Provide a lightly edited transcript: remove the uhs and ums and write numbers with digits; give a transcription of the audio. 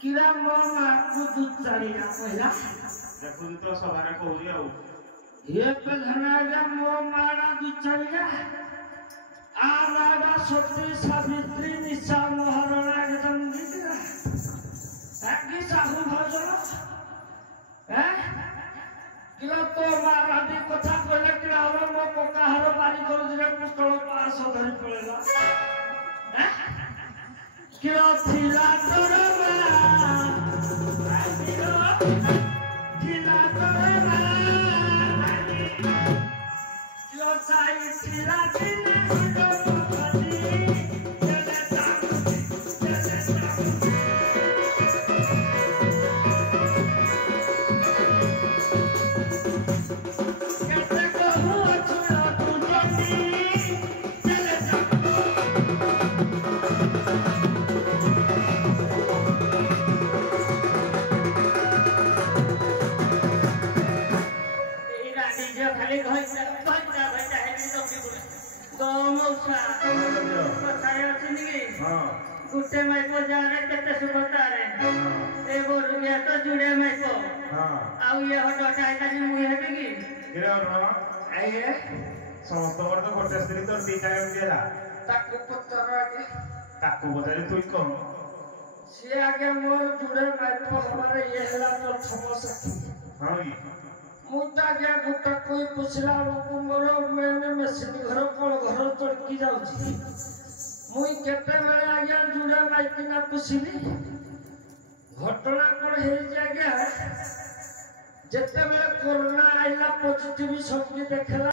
किरा मो माकू दूध चाली ना पहिला देखो तो सवारे कहूरी आउ ये पे धनागा मो मारा दूध चाली ना आ राजा सती सावित्री निशा महाराणा एकदम दिखरा आगे साहू भजन किला तो मारा दी कथा कहले किला हम मो कोका हर बारी कर दिले पुस्तक पास धरि पड़ेला किला थिला तोरमा थिला तोरमा किला चाहि थिला थिला गुट्टे में को जा रहे कितने सुबह रे ए बोल गया तो जुड़े में को आउ ये हटो टाइटा जी मुहे बेगी गिरा रो आइए समस्त वर तो गोटे स्त्री तो दी टाइम गेला ताकू पत्थर आगे ताकू बदले तू कौन से आगे मोर जुड़े में को हमारे ये हला तो समस्या हां जी मुद्दा गया गुट्टा कोई पुछला लोग मोर मैंने मशीन घर कोल घर तड़की जाउची मुई केते बेले आज्ञा जुड़ा माइकी ना पुछिली घटना कोन हे जागे जेते बेले कोरोना आइला पॉजिटिव सब देखला